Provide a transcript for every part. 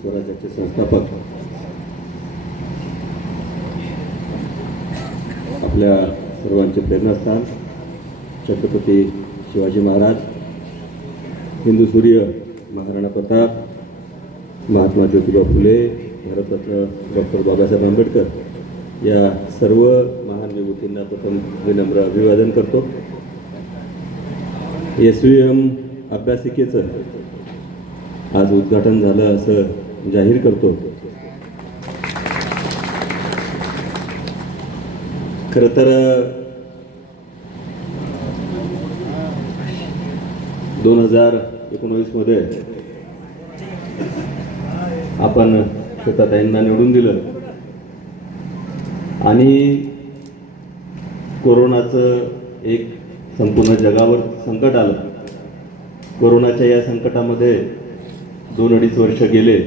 स्वराज्याचे संस्थापक. आपल्या सर्वांचे प्रेरणास्थान छत्रपती शिवाजी महाराज हिंदू सूर्य महाराणा प्रताप महात्मा ज्योतिबा फुले भारतरत्न डॉक्टर बाबासाहेब आंबेडकर या सर्व महान विभूतींना प्रथम विनम्र अभिवादन करतो. एस व्ही एम अभ्यासिकेचं आज उद्घाटन झालं असं जाहीर करतो. खरं तर दोन हजार एकोणवीसमध्ये आपण श्वेताताईंना निवडून दिलं. आणि कोरोनाचं एक संपूर्ण जगावर संकट आलं. कोरोनाच्या या संकटामध्ये दोन अडीच वर्ष गेले.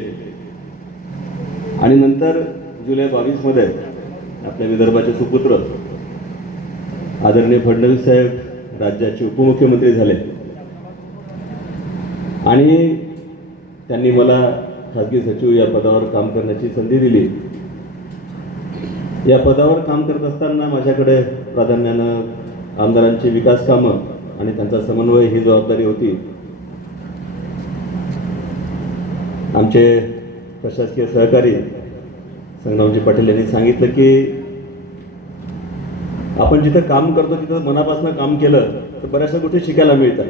आणि नंतर जुलै बावीसमध्ये आपल्या विदर्भाचे सुपुत्र आदरणीय फडणवीस साहेब राज्याचे उपमुख्यमंत्री झाले. आणि त्यांनी मला खाजगी सचिव या पदावर काम करण्याची संधी दिली. या पदावर काम करत असताना माझ्याकडे प्राधान्यानं आमदारांची विकास कामं आणि त्यांचा समन्वय ही जबाबदारी होती. आमचे प्रशासकीय सहकारी संग्रामजी पाटील यांनी सांगितलं की आपण जिथं काम करतो तिथं मनापासून काम केलं तर बऱ्याचशा गोष्टी शिकायला मिळतात.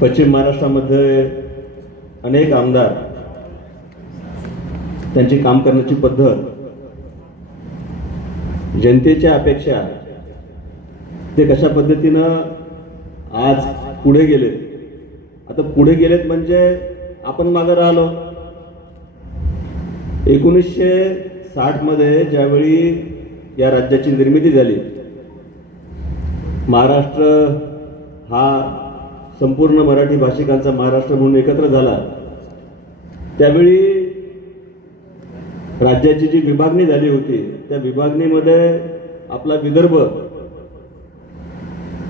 पश्चिम महाराष्ट्रामध्ये अनेक आमदार त्यांची काम करण्याची पद्धत जनतेच्या अपेक्षा ते कशा पद्धतीनं आज पुढे गेले आता पुढे गेलेत म्हणजे आपण मागं राहिलो. एकोणीसशे साठमध्ये ज्यावेळी या राज्याची निर्मिती झाली महाराष्ट्र हा संपूर्ण मराठी भाषिकांचा महाराष्ट्र म्हणून एकत्र झाला. त्यावेळी राज्याची जी विभागणी झाली होती त्या विभागणीमध्ये आपला विदर्भ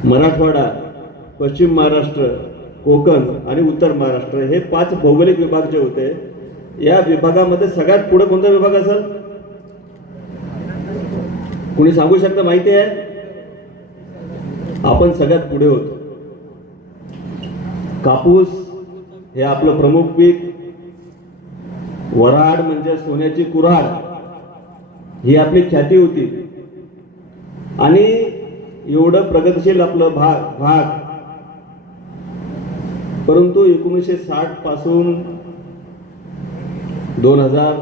मराठवाडा पश्चिम महाराष्ट्र कोकण आणि उत्तर महाराष्ट्र हे पाच भौगोलिक विभाग जे होते या विभागामध्ये सगळ्यात पुढे कोणता विभाग असेल? कुणी सांगू शकतं माहिती आहे? आपण सगळ्यात पुढे होतो. कापूस हे आपलं प्रमुख पीक. वराड म्हणजे सोन्याची कुऱ्हाड. ही आपली ख्याती होती. आणि एवढं प्रगतशील आपलं भाग भाग परंतु एकोणीसशे साठपासून दोन हजार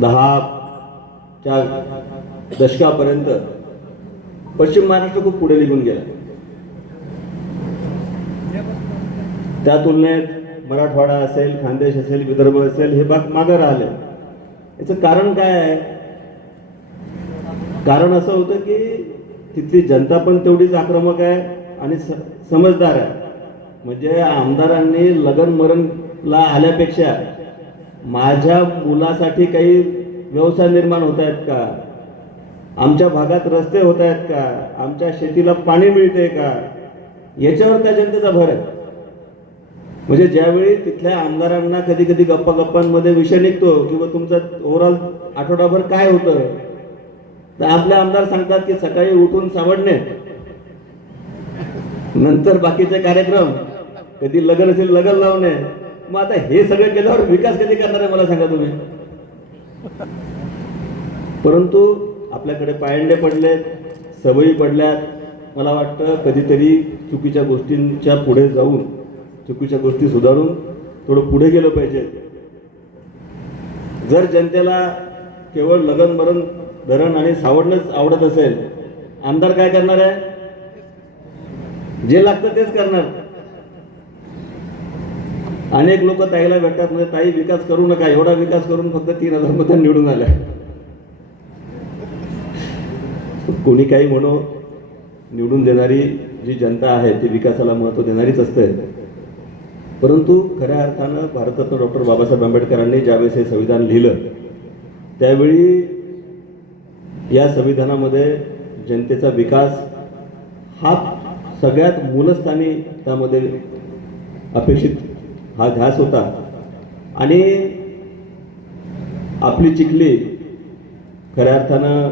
दहाच्या दशकापर्यंत पश्चिम महाराष्ट्र खूप पुढे निघून गेला. त्या तुलनेत मराठवाडा असेल खानदेश असेल विदर्भ असेल हे भाग मागं राहिले. याचं कारण काय आहे? कारण असं होतं की तिथली जनता पण तेवढीच आक्रमक आहे आणि समजदार आहे. म्हणजे आमदारांनी लगन मरणला आल्यापेक्षा माझ्या मुलासाठी काही व्यवसाय निर्माण होत आहेत का? आमच्या भागात रस्ते होत आहेत का? आमच्या शेतीला पाणी मिळते का? याच्यावर त्या जनतेचा भर आहे. म्हणजे ज्यावेळी तिथल्या आमदारांना कधी कधी गप्पा गप्पांमध्ये विषय निघतो किंवा तुमचा ओव्हरऑल आठवडाभर काय होतं तर आपले आमदार सांगतात की सकाळी उठून सावडणे नंतर बाकीचे कार्यक्रम. कधी लगन असेल लगन लावणे मग आता हे सगळं केल्यावर विकास कधी करणार आहे मला सांगा तुम्ही. परंतु आपल्याकडे पायंडे पडलेत सवयी पडल्यात. मला वाटतं कधीतरी चुकीच्या गोष्टींच्या पुढे जाऊन चुकीच्या गोष्टी सुधारून थोडं पुढे गेलं पाहिजे. जर जनतेला केवळ लगन मरण धरण आणि सावडणंच आवडत असेल आमदार काय करणार आहे? जे लागतं तेच करणार. अनेक लोक ताईला भेटतात म्हणजे ताई विकास करू नका एवढा विकास करून फक्त तीन हजारमध्ये निवडून आल्या. कोणी काही म्हणो निवडून देणारी जी जनता आहे ती विकासाला महत्त्व देणारीच असते. परंतु खऱ्या अर्थानं भारतरत्न डॉक्टर बाबासाहेब आंबेडकरांनी ज्यावेळेस हे संविधान लिहिलं त्यावेळी या संविधानामध्ये जनतेचा विकास हा सगळ्यात मूलस्थानी त्यामध्ये अपेक्षित हा ध्यास होता. आणि आपली चिखली खऱ्या अर्थानं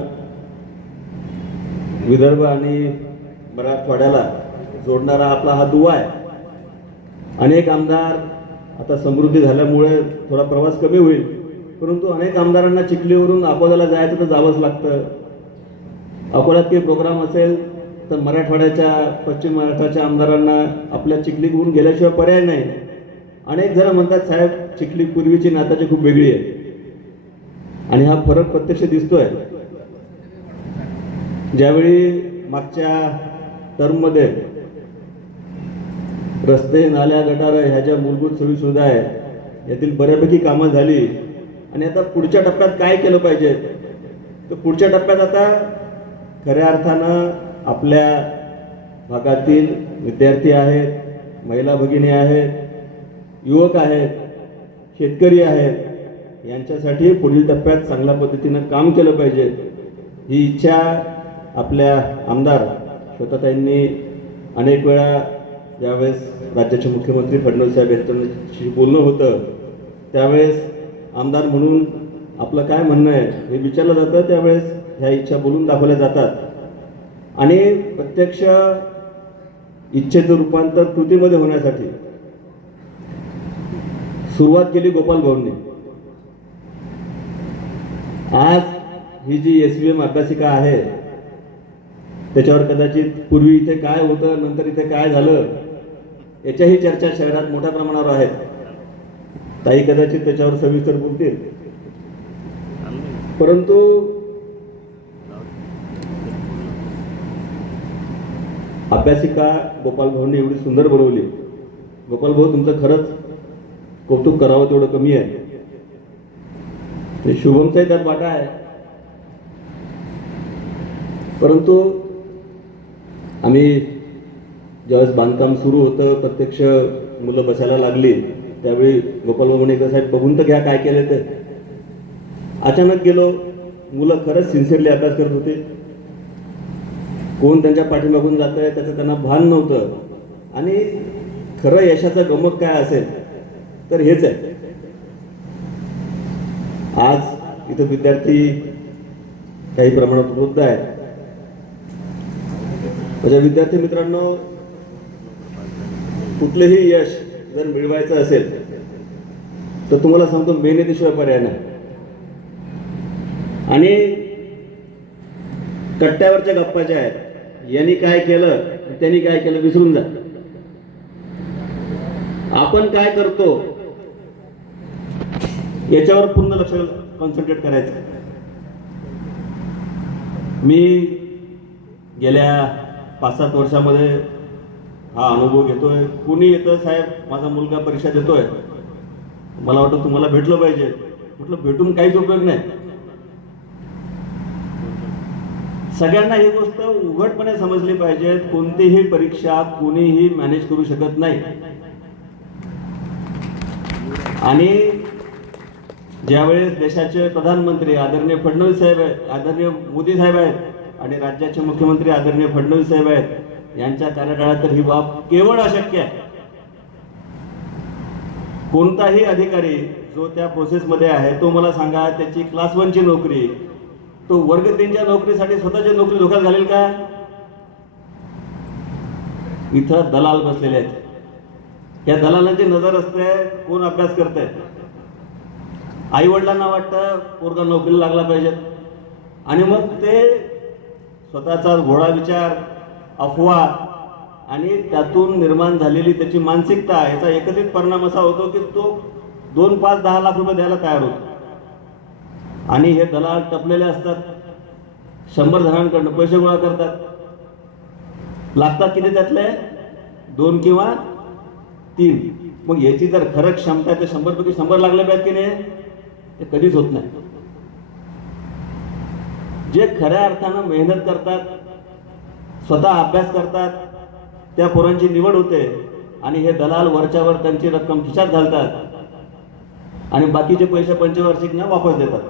विदर्भ आणि मराठवाड्याला जोडणारा आपला हा दुवा आहे. अनेक आमदार आता समृद्धी झाल्यामुळे थोडा प्रवास कमी होईल. परंतु अनेक आमदारांना चिखलीवरून अकोल्याला जायचं तर जावंच लागतं. अकोल्यात काही प्रोग्राम असेल तर मराठवाड्याच्या पश्चिम महाराष्ट्राच्या आमदारांना आपल्या चिखलीकडून गेल्याशिवाय पर्याय नाही. अनेक जण म्हणतात साहेब चिखली पूर्वीची नाताची खूप वेगळी आहे. आणि हा फरक प्रत्यक्ष दिसतोय. ज्यावेळी मागच्या टर्ममध्ये रस्ते नाल्या गटार ह्या ज्या मूलभूत सोयी सुविधा आहे यातील बऱ्यापैकी कामं झाली. आणि आता पुढच्या टप्प्यात काय केलं पाहिजे? तर पुढच्या टप्प्यात आता खऱ्या अर्थानं आपल्या भागातील विद्यार्थी आहेत महिला भगिनी आहेत युवक आहेत शेतकरी आहेत यांच्यासाठी पुढील टप्प्यात चांगल्या पद्धतीनं काम केलं पाहिजे. ही इच्छा आपल्या आमदार स्वतःताईंनी अनेक वेळा ज्यावेळेस राज्याचे मुख्यमंत्री फडणवीस साहेब यांच्याशी बोलणं होतं त्यावेळेस आमदार म्हणून आपलं काय म्हणणं आहे हे विचारलं जातं त्यावेळेस ह्या इच्छा बोलून दाखवल्या जातात. आणि प्रत्यक्ष इच्छेचं रूपांतर कृतीमध्ये होण्यासाठी सुरुवात केली गोपाल भाऊंनी. आज ही जी एस व्ही एम अभ्यासिका आहे त्याच्यावर कदाचित पूर्वी इथे काय होतं नंतर इथे काय झालं याच्याही चर्चा शहरात मोठ्या प्रमाणावर आहेत. ताई कदाचित त्याच्यावर सविस्तर बोलतील. परंतु अभ्यासिका गोपाल भाऊंनी एवढी सुंदर बनवली. गोपाल भाऊ तुमचं खरंच कौतुक करावं तेवढं कमी आहे. ते शुभमचाही त्यात वाटा आहे. परंतु आम्ही ज्यावेळेस बांधकाम सुरू होतं प्रत्यक्ष मुलं बसायला लागली त्यावेळी गोपाल बाबा एकदा साहेब बघून तर घ्या काय केलं ते. अचानक गेलो मुलं खरंच सिन्सिअरली अभ्यास करत होते. कोण त्यांच्या पाठीमागून जात आहे त्याचं त्यांना भान नव्हतं. आणि खरं यशाचं गमक काय असेल तर हेच आहे. आज इथं विद्यार्थी काही प्रमाणात उपलब्ध आहेत. माझ्या विद्यार्थी मित्रांनो कुठलेही यश जर मिळवायचं असेल तर तुम्हाला सांगतो मेहनतीशिवाय पर्याय नाही. आणि कट्ट्यावरच्या गप्पा ज्या आहेत यांनी काय केलं त्यांनी काय केलं विसरून जा. आपण काय करतो याच्यावर पूर्ण लक्ष कॉन्सन्ट्रेट करायचं. मी गेल्या पाच सात वर्षामध्ये हा अनुभव घेतोय. कुणी येतं साहेब? माझा मुलगा परीक्षा देतोय. मला वाटतं तुम्हाला भेटलं पाहिजे. म्हटलं भेटून काहीच उपयोग नाही. सगळ्यांना ही गोष्ट उघडपणे समजली पाहिजे. कोणतीही परीक्षा कोणीही मॅनेज करू शकत नाही. आणि ज्यावेळेस देशाचे प्रधानमंत्री आदरणीय फडणवीस साहेब आहेत आदरणीय मोदी साहेब आहेत आणि राज्याचे मुख्यमंत्री आदरणीय फडणवीस साहेब आहेत यांच्या कार्यकाळात तर ही बाब केवळ अशक्य आहे. कोणताही अधिकारी जो त्या प्रोसेसमध्ये आहे तो मला सांगा त्याची क्लास वनची नोकरी तो वर्ग तीनच्या नोकरीसाठी स्वतःची नोकरी धोक्यात घालेल का? इथं दलाल बसलेले आहेत. या दलालांची नजर असते कोण अभ्यास करते आई वडिलांना वाटतं पोरगा नोकरीला लागला पाहिजे. आणि मग ते स्वतःचा घोडा विचार अफवा आणि त्यातून निर्माण झालेली त्याची मानसिकता याचा एकत्रित परिणाम असा होतो की तो दोन पाच दहा लाख रुपये द्यायला तयार होतो. आणि हे दलाल टपलेले असतात. शंभर जणांकडनं पैसे गोळा करतात. लागतात किती त्यातले? दोन किंवा तीन. मग याची जर खरं क्षमता आहे तर शंभरपैकी शंभर लागले पाहिजेत की नाही? ते कधीच होत नाही. जे खऱ्या अर्थानं मेहनत करतात स्वतः अभ्यास करतात त्या पोरांची निवड होते आणि हे दलाल वरच्यावर त्यांची रक्कम खिशात घालतात आणि बाकीचे पैसे पंचवार्षिकना वापस देतात.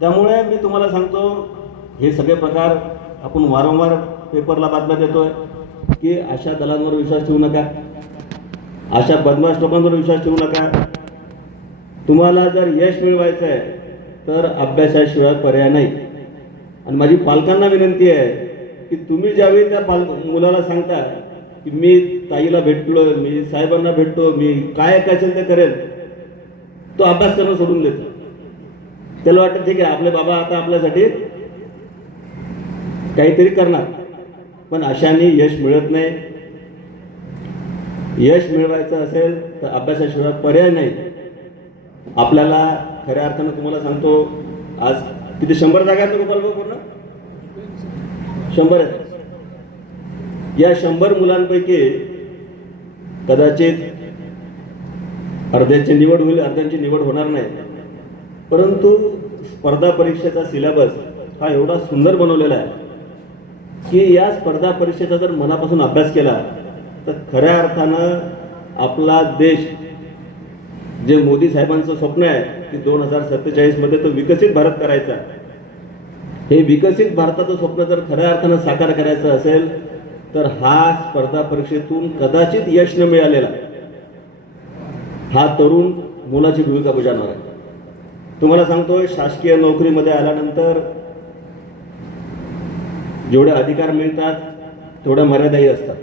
त्यामुळे मी तुम्हाला सांगतो हे सगळे प्रकार आपण वारंवार पेपरला बातम्या देतोय की अशा दलांवर विश्वास ठेवू नका अशा बदमाश लोकांवर विश्वास ठेवू नका तुम्हाला जर यश मिळवायचं आहे तर अभ्यासाशिवाय पर्याय नाही. आणि माझी पालकांना विनंती आहे की तुम्ही ज्यावेळी त्या पाल मुलाला सांगता की मी ताईला भेटलो मी साहेबांना भेटतो मी काय असेल ते करेल तो अभ्यास करणं सोडून देतो. त्याला वाटतं ठीक आहे आपले बाबा आता आपल्यासाठी काहीतरी करणार. पण अशाने यश मिळत नाही. यश मिळवायचं असेल तर अभ्यासाशिवाय पर्याय नाही. आपल्याला खऱ्या अर्थानं तुम्हाला सांगतो आज किती शंभर जागा आहेत गोपाल भाऊ पूर्ण? शंभर आहेत. या शंभर मुलांपैकी कदाचित अर्ध्यांची निवड होईल अर्ध्यांची निवड होणार नाही. परंतु स्पर्धा परीक्षेचा सिलेबस हा एवढा सुंदर बनवलेला आहे की या स्पर्धा परीक्षेचा जर मनापासून अभ्यास केला तर खऱ्या अर्थानं आपला देश जे मोदी साहेबांचं स्वप्न आहे की दोन हजार सत्तेचाळीसमध्ये तो विकसित भारत करायचा. हे विकसित भारताचं स्वप्न जर खऱ्या अर्थानं साकार करायचं असेल तर हा स्पर्धा परीक्षेतून कदाचित यश न मिळालेला हा तरुण मुलाची भूमिका बजावणार आहे. तुम्हाला सांगतोय शासकीय नोकरीमध्ये आल्यानंतर जेवढे अधिकार मिळतात तेवढ्या मर्यादाही असतात.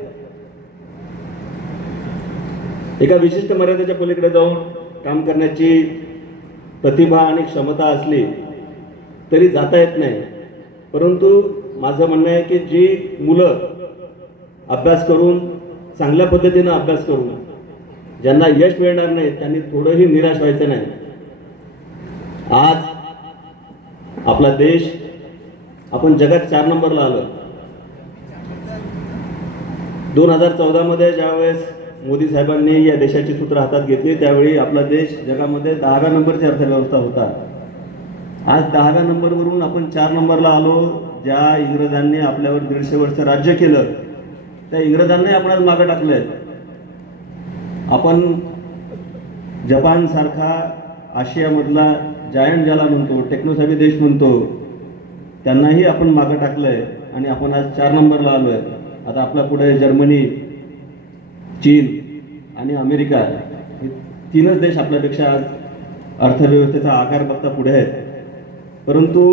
एका विशिष्ट मर्यादेच्या पलीकडे जाऊन काम करण्याची प्रतिभा आणि क्षमता असली तरी जाता येत नाही. परंतु माझं म्हणणं आहे की जी मुलं अभ्यास करून चांगल्या पद्धतीनं अभ्यास करून ज्यांना यश मिळणार नाही त्यांनी थोडंही निराश व्हायचं नाही. आज आपला देश आपण जगात चार नंबरला आलो दोन हजार चौदामध्ये ज्यावेळेस मोदी साहेबांनी या देशाची सूत्र हातात घेतली. त्यावेळी आपला देश जगामध्ये दहाव्या नंबरची अर्थव्यवस्था होता. आज दहाव्या नंबरवरून आपण चार नंबरला आलो. ज्या इंग्रजांनी आपल्यावर दीडशे वर्ष राज्य केलं त्या इंग्रजांनी आपण आज मागं टाकलंय. आपण जपानसारखा आशियामधला जायंट ज्याला म्हणतो टेक्नोसॅबी देश म्हणतो त्यांनाही आपण मागं टाकलंय आणि आपण आज चार नंबरला आलोय. आता आपल्या पुढे जर्मनी चीन आणि अमेरिका हे तीनच देश आपल्यापेक्षा आज अर्थव्यवस्थेचा आकार बघता पुढे आहेत. परंतु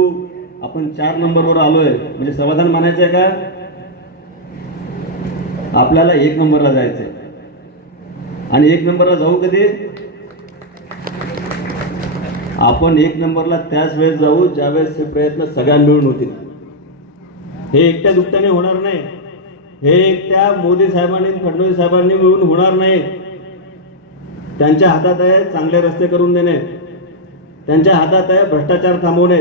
आपण चार नंबरवर आलोय म्हणजे समाधान मानायचं आहे का? आपल्याला एक नंबरला जायचंय. आणि एक नंबरला जाऊ कधी? आपण एक नंबरला त्याच वेळेस जाऊ ज्यावेळेस हे प्रयत्न सगळ्या मिळून होतील. हे एकट्या दुकट्याने होणार नाही. हे एकट्या मोदी साहेबांनी फडणवीस साहेबांनी मिळून होणार नाही. त्यांच्या हातात आहे चांगले रस्ते करून देणे. त्यांच्या हातात आहे भ्रष्टाचार थांबवणे.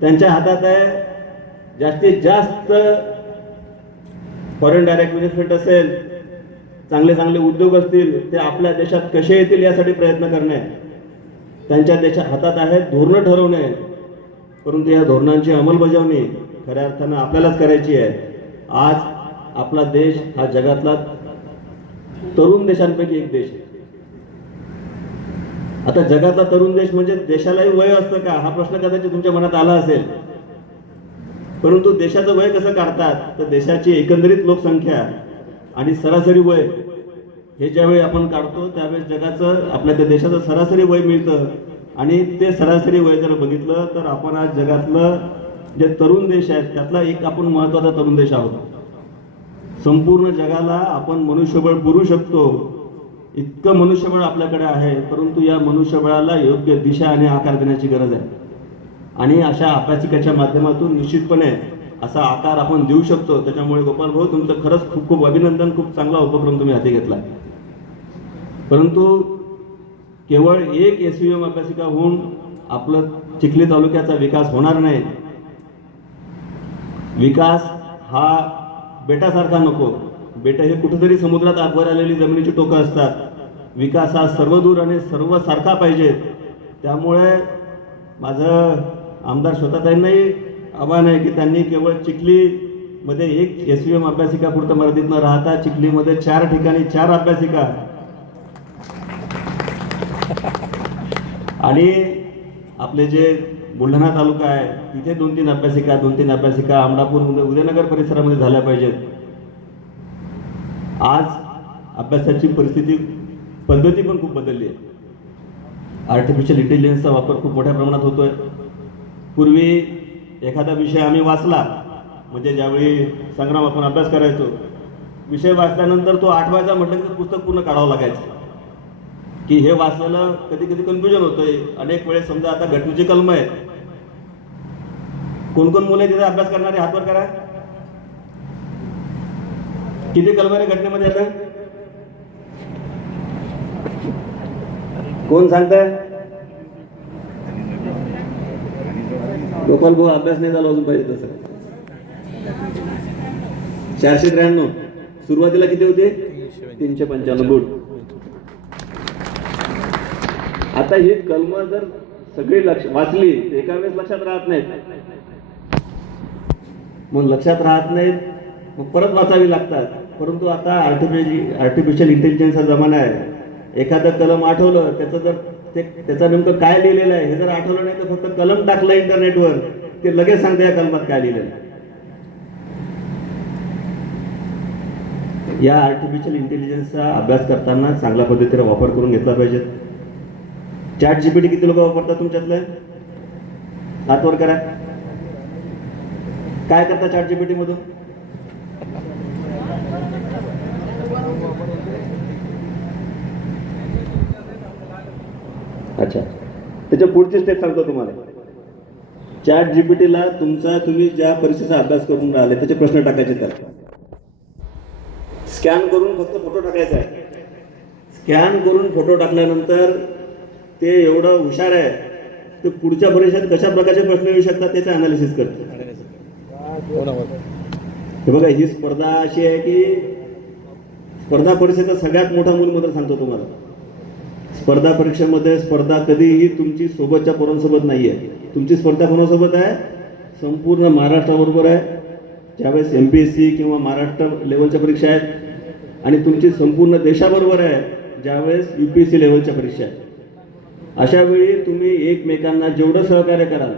त्यांच्या हातात आहे जास्तीत जास्त फॉरेन डायरेक्ट इन्व्हेस्टमेंट असेल चांगले चांगले उद्योग असतील ते आपल्या देशात कसे येतील यासाठी प्रयत्न करणे. त्यांच्या देशा हातात आहे धोरणं ठरवणे. परंतु या धोरणांची अंमलबजावणी खऱ्या अर्थानं आपल्यालाच करायची आहे. आज आपला देश हा जगातला तरुण देशांपैकी एक देश आहे. आता जगातला तरुण देश म्हणजे देशालाही वय असतं का? हा प्रश्न कदाचित तुमच्या मनात आला असेल. परंतु देशाचं वय कसं काढतात? तर देशाची एकंदरीत लोकसंख्या आणि सरासरी वय हे ज्यावेळी आपण काढतो त्यावेळेस जगाचं आपल्या त्या देशाचं सरासरी वय मिळतं. आणि ते सरासरी वय जर बघितलं तर आपण आज जगातलं जे तरुण देश आहेत त्यातला एक आपण महत्त्वाचा तरुण देश आहोत. संपूर्ण जगाला आपण मनुष्यबळ पुरू शकतो. इतकं मनुष्यबळ आपल्याकडे आहे परंतु या मनुष्यबळाला योग्य दिशा आणि आकार देण्याची गरज आहे. आणि अशा अभ्यासिकाच्या माध्यमातून निश्चितपणे असा आकार आपण देऊ शकतो. त्याच्यामुळे गोपाल भाऊ तुमचं खरंच खूप खूप अभिनंदन खूप चांगला उपक्रम तुम्ही हाती घेतला परंतु केवळ एक एस व्ही एम अभ्यासिका होऊन आपलं चिखली तालुक्याचा विकास होणार नाही विकास हा बेटासारखा नको. बेटा हे कुठेतरी समुद्रात आगवर आलेली जमिनीची टोकं असतात. विकास हा सर्वदूर आणि सर्व सारखा पाहिजे. त्यामुळे माझं आमदार स्वतःताईंनाही आव्हान आहे की त्यांनी केवळ चिखलीमध्ये एक एस व्ही एम अभ्यासिका पुरतं मर्यादित न राहता चिखलीमध्ये चार ठिकाणी चार अभ्यासिका. आणि आपले जे बुलढाणा तालुका आहे. तिथे दोन तीन अभ्यासिका दोन तीन अभ्यासिका आमडापूर उदयनगर परिसरामध्ये झाल्या पाहिजेत. आज अभ्यासाची परिस्थिती पद्धती पण खूप बदलली आहे. आर्टिफिशियल इंटेलिजन्सचा वापर खूप मोठ्या प्रमाणात होतोय. पूर्वी एखादा विषय आम्ही वाचला म्हणजे ज्यावेळी संग्राम आपण अभ्यास करायचो विषय वाचल्यानंतर तो आठवायचा म्हटलं की पुस्तक पूर्ण काढावं लागायचं. की हे वाचलेलं कधी कधी कन्फ्युजन होतंय. अनेक वेळेस समजा आता घटनेची कलम आहेत. कोण कोण मुलं तिथे अभ्यास करणारे? हातवर करा. किती कलम आहे घटनेमध्ये आता? कोण सांगताय? गोपाल भाऊ अभ्यास नाही झाला अजून पाहिजे तसं. चारशे त्र्याण्णव. सुरुवातीला किती होते? तीनशे पंच्याण्णव. गुड. आता ही कलम जर सगळी लक्ष वाचली एका वेळेस लक्षात राहत नाहीत. मग लक्षात राहत नाहीत मग परत वाचावी लागतात. परंतु आता आर्टिफिशियल आर्टिफिशियल इंटेलिजन्सचा जमाना आहे. एखादं कलम आठवलं त्याचं जर ते त्याचं नेमकं काय लिहिलेलं आहे हे जर आठवलं नाही तर फक्त कलम टाकलं इंटरनेटवर ते लगेच सांगते या कलमात काय लिहिलेलं आहे. या आर्टिफिशियल इंटेलिजन्सचा अभ्यास करताना चांगल्या पद्धतीने वापर करून घेतला पाहिजे चॅट जीपीटी किती लोक वापरतात तुमच्यातले? हातवर करा. काय करता चॅट जीपीटी मधून? अच्छा. त्याच्या पुढची स्टेप सांगतो तुम्हाला. चॅट जीपीटीला तुमचा तुम्ही ज्या परीक्षेचा अभ्यास करून राहिले त्याचे प्रश्न टाकायचे त्याला स्कॅन करून फक्त फोटो टाकायचा आहे. स्कॅन करून फोटो टाकल्यानंतर ते एवढं हुशार आहे ते पुढच्या परीक्षेत कशा प्रकारचे प्रश्न येऊ शकतात त्याचं अनालिसिस करते. हे बघा ही स्पर्धा अशी आहे की स्पर्धा परीक्षेचा सगळ्यात मोठा मूलमंत्र सांगतो तुम्हाला. स्पर्धा परीक्षेमध्ये स्पर्धा कधीही तुमची सोबतच्या पोरांसोबत नाही आहे तुमची स्पर्धा कोणासोबत आहे? संपूर्ण महाराष्ट्राबरोबर आहे. ज्यावेळेस एम पी एस सी किंवा महाराष्ट्र लेवलच्या परीक्षा आहेत आणि तुमची संपूर्ण देशाबरोबर आहे ज्यावेळेस यू पी एस सी लेवलच्या परीक्षा आहेत. अशा वेळी तुम्ही एकमेकांना जेवढं सहकार्य कराल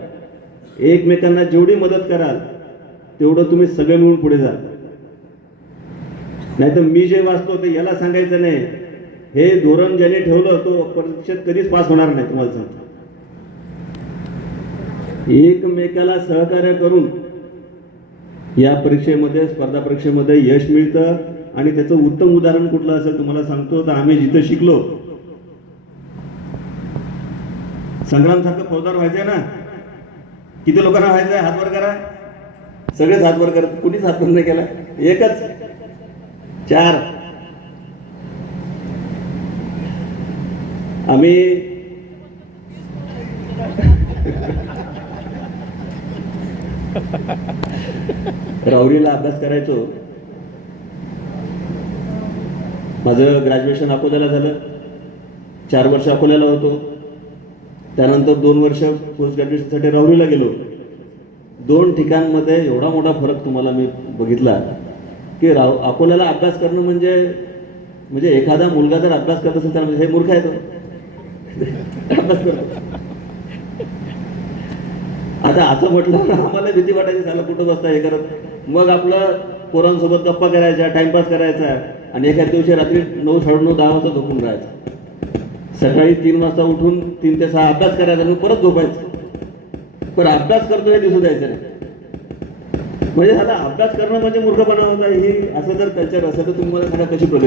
एकमेकांना जेवढी मदत कराल तेवढं तुम्ही सगळे मिळून पुढे जाल नाहीतर मी जे वाचतो ते याला सांगायचं नाही. हे धोरण ज्याने ठेवलं तो परीक्षेत कधीच पास होणार नाही तुम्हाला सांगतो. एकमेकाला सहकार्य करून या परीक्षेमध्ये स्पर्धा परीक्षेमध्ये यश मिळतं आणि त्याचं उत्तम उदाहरण कुठलं असेल तुम्हाला सांगतो. तर आम्ही जिथं शिकलो संग्रामसारखं फौजदार फौजदार व्हायचंय ना? किती लोकांना व्हायचंय हातवर करा. सगळेच हातवर करत कुणीच हातवर नाही केला. एकच. चार. आम्ही राहुरीला अभ्यास करायचो. माझं ग्रॅज्युएशन अकोल्याला झालं. चार वर्ष अकोल्याला होतो. त्यानंतर दोन वर्ष पोस्ट ग्रॅज्युएशनसाठी राहुरीला गेलो. दोन ठिकाणमध्ये एवढा मोठा फरक तुम्हाला मी बघितला की राव अकोल्याला अभ्यास करणं म्हणजे म्हणजे एखादा मुलगा जर अभ्यास करत असेल तर म्हणजे हे मूर्ख आहे तो. अभ्यास करतो आता असं म्हटलं तर आम्हाला भीती वाटायची झालं कुठं बसता हे करत? मग आपलं पोरांसोबत गप्पा करायच्या टाइमपास करायचा आणि एखाद्या दिवशी रात्री नऊ साडे नऊ दहा वाजता झोपून राहायचं. सकाळी तीन वाजता उठून तीन ते सहा अभ्यास करायचा आणि परत झोपायचं. पण अभ्यास करतो हे दिसू द्यायचं नाही. म्हणजे झाला अभ्यास करणं म्हणजे मूर्खपणा होता ही असं जर कल्चर असेल तर तुम्हाला सांगा कशी प्रगती